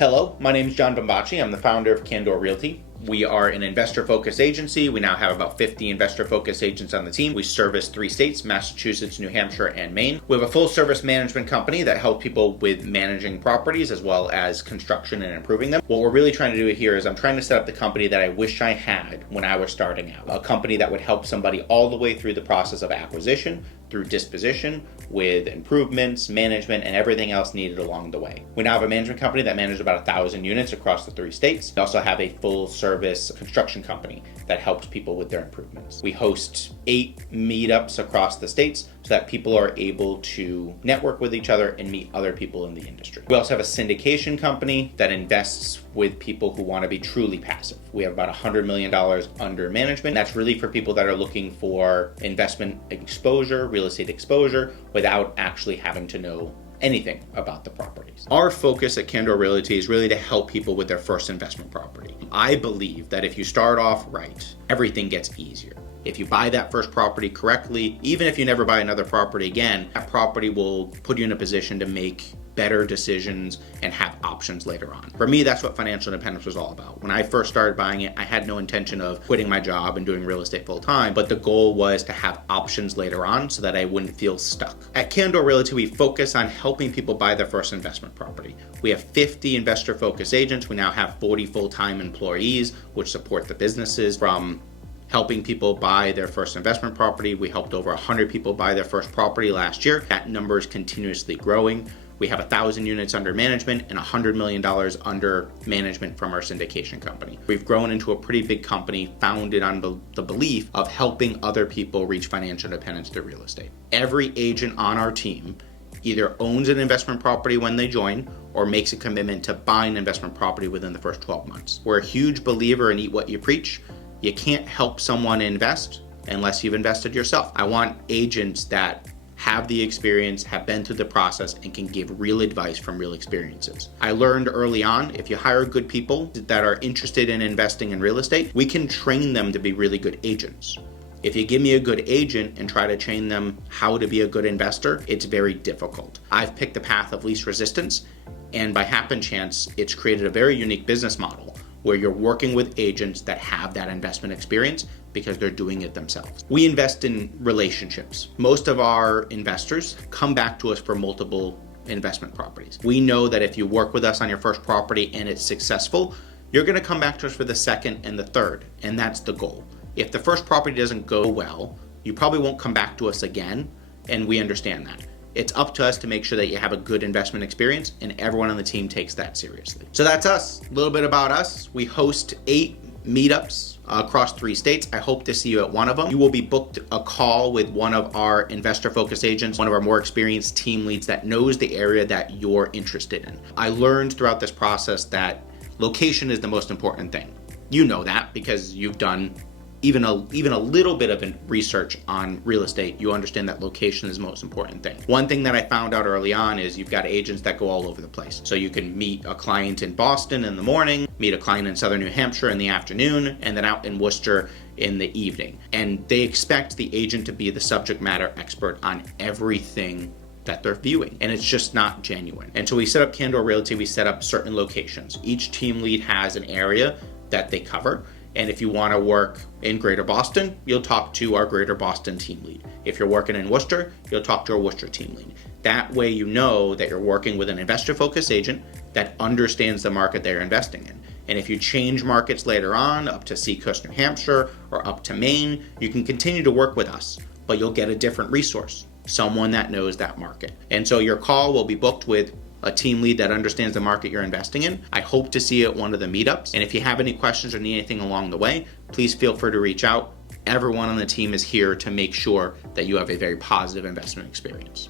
Hello, my name is John Bombacci. I'm the founder of Candor Realty. We are an investor-focused agency. We now have about 50 investor-focused agents on the team. We service 3 states, Massachusetts, New Hampshire, and Maine. We have a full-service management company that helps people with managing properties as well as construction and improving them. What we're really trying to do here is I'm trying to set up the company that I wish I had when I was starting out. A company that would help somebody all the way through the process of acquisition, through disposition, with improvements, management, and everything else needed along the way. We now have a management company that manages about 1,000 units across the 3 states. We also have a full-service construction company that helps people with their improvements. We host 8 meetups across the states so that people are able to network with each other and meet other people in the industry. We also have a syndication company that invests with people who want to be truly passive. We have about $100 million under management. That's really for people that are looking for investment exposure, real estate exposure, without actually having to know anything about the properties. Our focus at Candor Realty is really to help people with their first investment property. I believe that if you start off right, everything gets easier. If you buy that first property correctly, even if you never buy another property again, that property will put you in a position to make better decisions and have options later on. For me, that's what financial independence was all about. When I first started buying it, I had no intention of quitting my job and doing real estate full time, but the goal was to have options later on so that I wouldn't feel stuck. At Candor Realty, we focus on helping people buy their first investment property. We have 50 investor-focused agents. We now have 40 full-time employees, which support the businesses from helping people buy their first investment property. We helped over 100 people buy their first property last year. That number is continuously growing. We have 1,000 units under management and $100 million under management from our syndication company. We've grown into a pretty big company founded on the belief of helping other people reach financial independence through real estate. Every agent on our team either owns an investment property when they join or makes a commitment to buy an investment property within the first 12 months. We're a huge believer in eat what you preach. You can't help someone invest unless you've invested yourself. I want agents that have the experience, have been through the process, and can give real advice from real experiences. I learned early on, if you hire good people that are interested in investing in real estate, we can train them to be really good agents. If you give me a good agent and try to train them how to be a good investor, it's very difficult. I've picked the path of least resistance, and by happen chance, it's created a very unique business model where you're working with agents that have that investment experience because they're doing it themselves. We invest in relationships. Most of our investors come back to us for multiple investment properties. We know that if you work with us on your first property and it's successful, you're gonna come back to us for the second and the third, and that's the goal. If the first property doesn't go well, you probably won't come back to us again, and we understand that. It's up to us to make sure that you have a good investment experience, and everyone on the team takes that seriously. So that's us, a little bit about us. We host 8 meetups across 3 states. I hope to see you at one of them. You will be booked a call with one of our investor-focused agents, one of our more experienced team leads that knows the area that you're interested in. I learned throughout this process that location is the most important thing. You know that because you've done even a little bit of research on real estate. You understand that location is the most important thing. One thing that I found out early on is you've got agents that go all over the place. So you can meet a client in Boston in the morning, meet a client in Southern New Hampshire in the afternoon, and then out in Worcester in the evening. And they expect the agent to be the subject matter expert on everything that they're viewing, and it's just not genuine. And so we set up Candor Realty, we set up certain locations. Each team lead has an area that they cover. And if you want to work in Greater Boston, you'll talk to our Greater Boston team lead. If you're working in Worcester, you'll talk to our Worcester team lead. That way you know that you're working with an investor-focused agent that understands the market they're investing in. And if you change markets later on, up to Seacoast, New Hampshire, or up to Maine, you can continue to work with us, but you'll get a different resource, someone that knows that market. And so your call will be booked with a team lead that understands the market you're investing in. I hope to see you at one of the meetups. And if you have any questions or need anything along the way, please feel free to reach out. Everyone on the team is here to make sure that you have a very positive investment experience.